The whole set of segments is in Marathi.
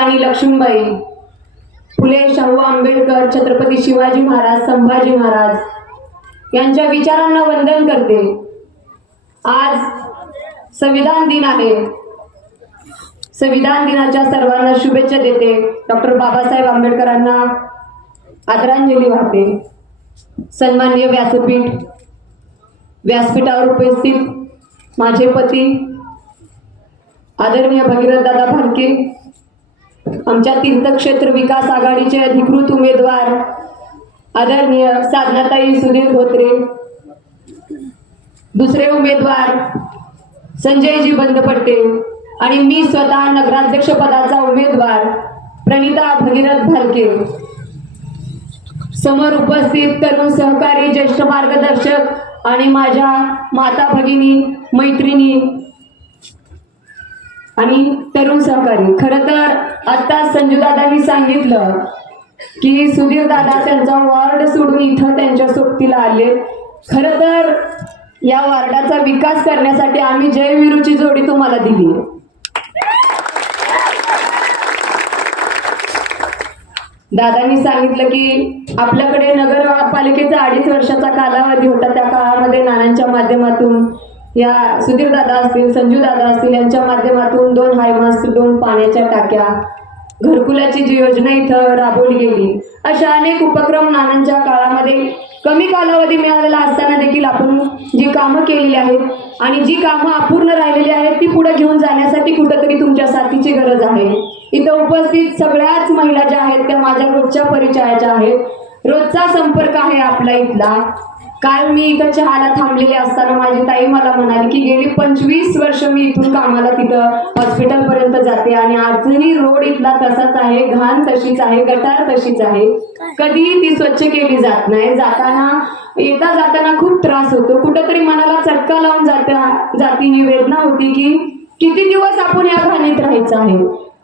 राणी लक्ष्मीबाई फुले शाहू आंबेडकर छत्रपती शिवाजी महाराज संभाजी महाराज यांच्या विचारांना वंदन करते आज संविधान दिन आहे संविधान दिनाच्या सर्वांना शुभेच्छा देते डॉक्टर बाबासाहेब आंबेडकरांना आदरांजली वाहते सन्मान्य व्यासपीठ व्यासपीठावर उपस्थित माझे पती आदरणीय भगीरथ दादा फाडके आमच्या तीर्थक्षेत्र विकास आघाडीचे अधिकृत उमेदवार आदरणीय साधनाताई सुधीर धोत्रे दुसरे उमेदवार संजयजी बंद पडते आणि मी स्वतः नगराध्यक्ष पदाचा उमेदवार प्रणिता भगीरथ भालके समोर उपस्थित तरुण सहकारी ज्येष्ठ मार्गदर्शक आणि माझ्या माता भगिनी मैत्रिणी आणि तरुण सहकारी खर तर आता दादानी सांगितलं की सुधीर दादा त्यांचा वॉर्ड सोडून इथं त्यांच्या सोबतीला आले खर तर या वॉर्डाचा विकास करण्यासाठी आम्ही जय विरूची जोडी तुम्हाला दिली दादांनी सांगितलं की आपल्याकडे नगरपालिकेचा अडीच वर्षाचा कालावधी होता त्या काळामध्ये नानांच्या माध्यमातून या सुधीर दादा असतील संजू दादा असतील यांच्या माध्यमातून दोन हाय हायमास्क दोन पाण्याच्या टाक्या घरकुलाची जी योजना इथं राबवली गेली अशा अनेक उपक्रम नानांच्या काळामध्ये कमी कालावधी मिळालेला असताना देखील आपण जी कामं केलेली आहेत आणि जी कामं अपूर्ण राहिलेली आहेत ती पुढे घेऊन जाण्यासाठी कुठंतरी तुमच्या साथीची गरज आहे इथं उपस्थित सगळ्याच महिला ज्या आहेत त्या माझ्या रोजच्या परिचयाच्या आहेत रोजचा संपर्क आहे आपला इथला काल मी इथं चहाला थांबलेले असताना माझी ताई मला म्हणाली की गेली पंचवीस वर्ष मी इथून कामाला तिथं पर्यंत जाते आणि आजही रोड इथला तसाच आहे घाण तशीच आहे गटार तशीच आहे कधीही ती स्वच्छ केली जात नाही जाताना येता जाताना खूप त्रास होतो कुठंतरी मनाला चटका लावून जाता ही वेदना होती की किती दिवस आपण या घाणीत राहायचं आहे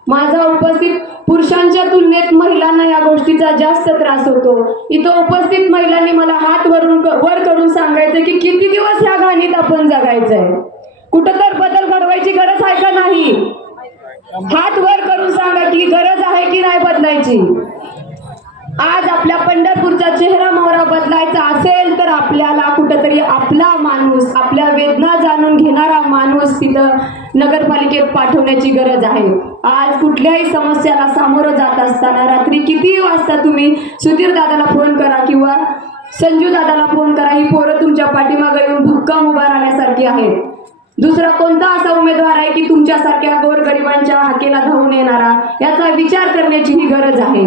माझा उपस्थित पुरुषांच्या तुलनेत महिलांना या गोष्टीचा जास्त त्रास होतो इथं उपस्थित महिलांनी मला हात वरून वर करून सांगायचं की किती दिवस या घाणीत आपण जगायचंय कुठं तर बदल घडवायची गरज आहे का नाही हात वर करून सांगा की गरज आहे की नाही बदलायची आज आपल्या पंढरपूरचा चेहरा मोहरा बदलायचा असेल तर आपल्याला कुठंतरी आपला माणूस आपल्या वेदना जाणून घेणारा माणूस तिथं नगरपालिकेत पाठवण्याची गरज आहे आज कुठल्याही समस्याला सामोरं जात असताना रात्री किती वाजता तुम्ही सुधीर दादाला फोन करा किंवा संजू दादाला फोन करा ही पोरं तुमच्या पाठीमागं येऊन भक्कम उभा राहण्यासारखी आहे दुसरा कोणता असा उमेदवार आहे की तुमच्यासारख्या गोरगरिबांच्या हाकेला धावून येणारा याचा विचार करण्याची ही गरज आहे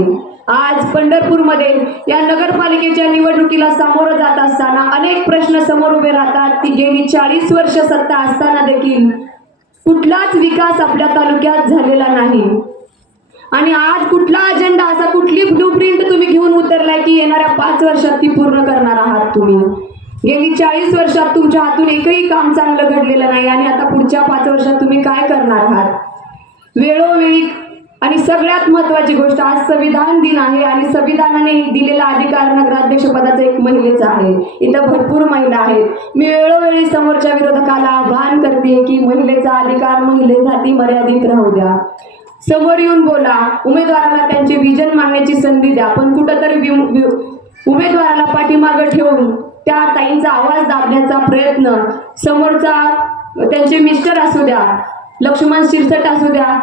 आज पंढरपूरमध्ये या नगरपालिकेच्या निवडणुकीला सामोरं जात असताना अनेक प्रश्न समोर उभे राहतात ती गेली चाळीस वर्ष सत्ता असताना देखील कुठलाच विकास आपल्या तालुक्यात झालेला नाही आणि आज कुठला अजेंडा असा कुठली ब्लू प्रिंट तुम्ही घेऊन उतरलाय की येणाऱ्या पाच वर्षात ती पूर्ण करणार आहात तुम्ही गेली चाळीस वर्षात तुमच्या हातून एकही काम चांगलं घडलेलं नाही आणि आता पुढच्या पाच वर्षात तुम्ही काय करणार आहात वेळोवेळी आणि सगळ्यात महत्वाची गोष्ट आज संविधान दिन आहे आणि संविधानाने दिलेला अधिकार नगराध्यक्ष पदाचा एक महिलेचा आहे इथं भरपूर महिला आहेत मी वेळोवेळी समोरच्या विरोधकाला आव्हान करते की महिलेचा अधिकार महिलेसाठी मर्यादित राहू द्या समोर येऊन बोला उमेदवाराला त्यांचे विजन मागण्याची संधी द्या पण कुठंतरी उमेदवाराला पाठीमाग ठेवून त्या ताईंचा आवाज दाबण्याचा प्रयत्न समोरचा त्यांचे मिस्टर असू द्या लक्ष्मण शिरसट असू द्या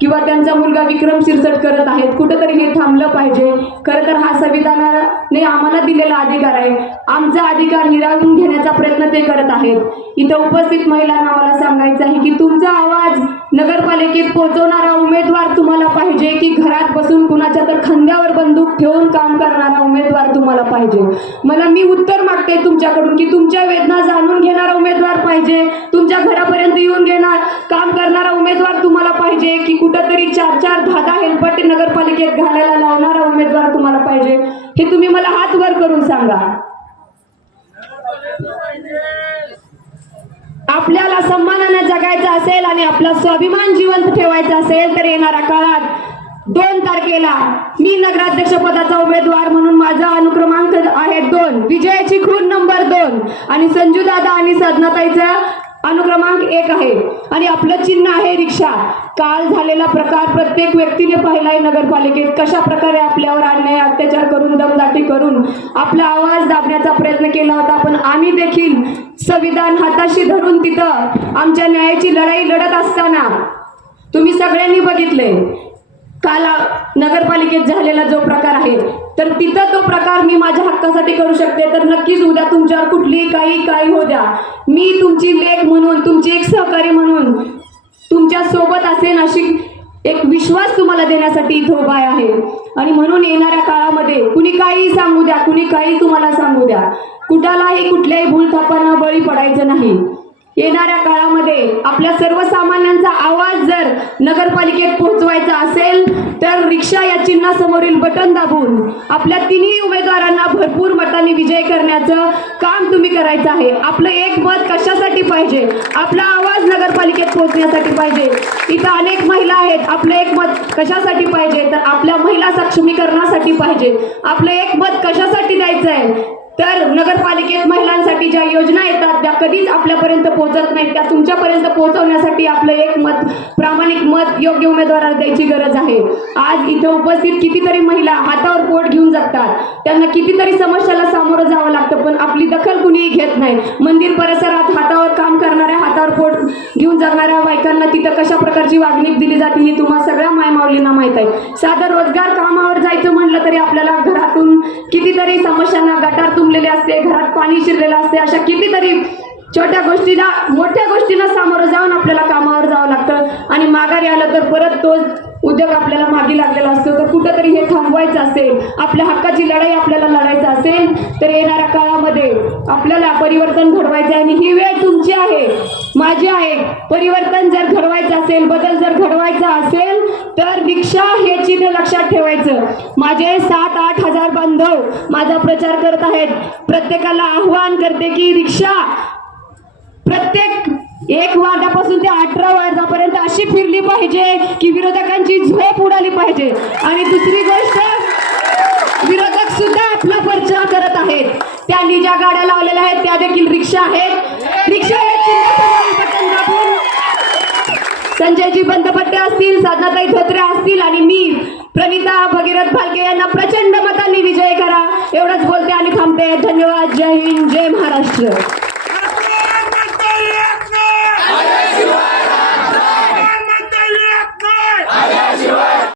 किंवा त्यांचा मुलगा विक्रम शिरसट करत आहेत कुठंतरी हे थांबलं पाहिजे खरं तर हा संविधानाने आम्हाला दिलेला अधिकार आहे आमचा अधिकार हिरावून घेण्याचा प्रयत्न ते करत आहेत इथं उपस्थित महिलांना मला सांगायचं आहे की तुमचा आवाज नगरपालिकेत पोहोचवणारा उमेदवार तुम्हाला पाहिजे की घरात बसून कुणाच्या तर खांद्यावर बंदूक ठेवून काम करणारा उमेदवार तुम्हाला पाहिजे मला मी उत्तर मागते तुमच्याकडून की तुमच्या वेदना जाणून घेणारा उमेदवार पाहिजे तुमच्या घरापर्यंत लिहून देणार काम करणारा उमेदवार तुम्हाला पाहिजे की कुठंतरी चार चार भागा हेलपट्टी नगरपालिकेत घालायला लावणारा उमेदवार तुम्हाला पाहिजे हे तुम्ही मला हात वर करून सांगा आपल्याला सन्मानाने जगायचं असेल आणि आपला स्वाभिमान जिवंत ठेवायचा असेल तर येणारा काळात दोन तारखेला मी नगराध्यक्ष पदाचा उमेदवार म्हणून माझा अनुक्रमांक आहे दोन विजयाची खून नंबर दोन आणि संजू दादा आणि साधनाताईचा अनुक्रमांक एक आहे आणि आपलं चिन्ह आहे रिक्षा काल झालेला प्रकार प्रत्येक व्यक्तीने पाहिलाय नगरपालिकेत कशा प्रकारे आपल्यावर अन्याय अत्याचार करून दमदाटी करून आपला आवाज दाबण्याचा प्रयत्न केला होता पण आम्ही देखील संविधान हाताशी धरून तिथं आमच्या न्यायाची लढाई लढत असताना तुम्ही सगळ्यांनी बघितले काल नगरपालिकेत झालेला जो प्रकार आहे तर तिथं तो प्रकार मी माझ्या हक्कासाठी करू शकते तर नक्कीच उद्या तुमच्यावर कुठलीही काही काही हो द्या मी तुमची लेख म्हणून तुमची एक सहकारी म्हणून तुमच्या सोबत असेन अशी एक विश्वास तुम्हाला देण्यासाठी इथं उभा आहे आणि म्हणून येणाऱ्या काळामध्ये कुणी काही सांगू द्या कुणी काही तुम्हाला सांगू द्या कुठलाही कुठल्याही भूलथापांना बळी पडायचं नाही येणाऱ्या काळामध्ये आपल्या सर्वसामान्यांचा आवाज जर नगरपालिकेत पोहोचवायचा असेल तर रिक्षा या चिन्हासमोरील बटन दाबून आपल्या तिन्ही उमेदवारांना भरपूर मतांनी विजय करण्याचं काम तुम्ही करायचं आहे आपलं एक मत कशासाठी पाहिजे आपला आवाज नगरपालिकेत पोहोचण्यासाठी पाहिजे इथं अनेक महिला आहेत आपलं एक मत कशासाठी पाहिजे तर आपल्या महिला सक्षमीकरणासाठी पाहिजे आपलं एक मत कशासाठी द्यायचं आहे तर नगरपालिकेत महिलांसाठी ज्या योजना येतात त्या कधीच आपल्यापर्यंत पोहोचत नाहीत त्या तुमच्यापर्यंत पोहोचवण्यासाठी आपलं एक मत प्रामाणिक मत योग्य उमेदवाराला द्यायची गरज आहे आज इथे उपस्थित कितीतरी महिला हातावर पोट घेऊन जगतात त्यांना कितीतरी समस्याला सामोरं जावं लागतं पण आपली दखल कुणीही घेत नाही मंदिर परिसरात हातावर काम करणाऱ्या हातावर पोट घेऊन जगणाऱ्या बायकांना तिथं कशा प्रकारची वागणूक दिली जाते हे तुम्हाला सगळ्या मायमावलींना माहीत आहे साधं रोजगार कामावर जायचं म्हटलं तरी आपल्याला घरातून कितीतरी समस्या तुंबलेले असते घरात पाणी शिरलेलं असते अशा कितीतरी छोट्या गोष्टीला मोठ्या गोष्टींना सामोरं जाऊन आपल्याला कामावर जावं लागतं आणि माघारी आलं तर परत तो उद्योग आपल्याला मागे लागलेला असतो तर कुठंतरी हे थांबवायचं असेल आपल्या हक्काची लढाई आपल्याला लढायचं असेल तर येणाऱ्या काळामध्ये आपल्याला परिवर्तन घडवायचं आहे आणि ही वेळ तुमची आहे माझी आहे परिवर्तन जर घडवायचं असेल बदल जर घडवायचा असेल तर दीक्षा हे चिन्ह लक्षात ठेवायचं माझे सात आठ हजार बांधव माझा प्रचार करत आहेत प्रत्येकाला आवाहन करते की रिक्षा प्रत्येक एक वाजापासून ते अठरा वाजापर्यंत अशी फिरली पाहिजे की विरोधकांची झोप उडाली पाहिजे आणि दुसरी गोष्ट विरोधक सुद्धा आपला परचा करत आहेत त्यांनी ज्या गाड्या लावलेल्या आहेत त्या देखील रिक्षा आहेत रिक्षा संजयजी बंदपट्टे असतील साधनाताई धोत्रे असतील आणि मी प्रणिता भगीरथ फालके यांना प्रचंड मतांनी विजय करा एवढंच बोलते आणि थांबते धन्यवाद जय हिंद जय महाराष्ट्र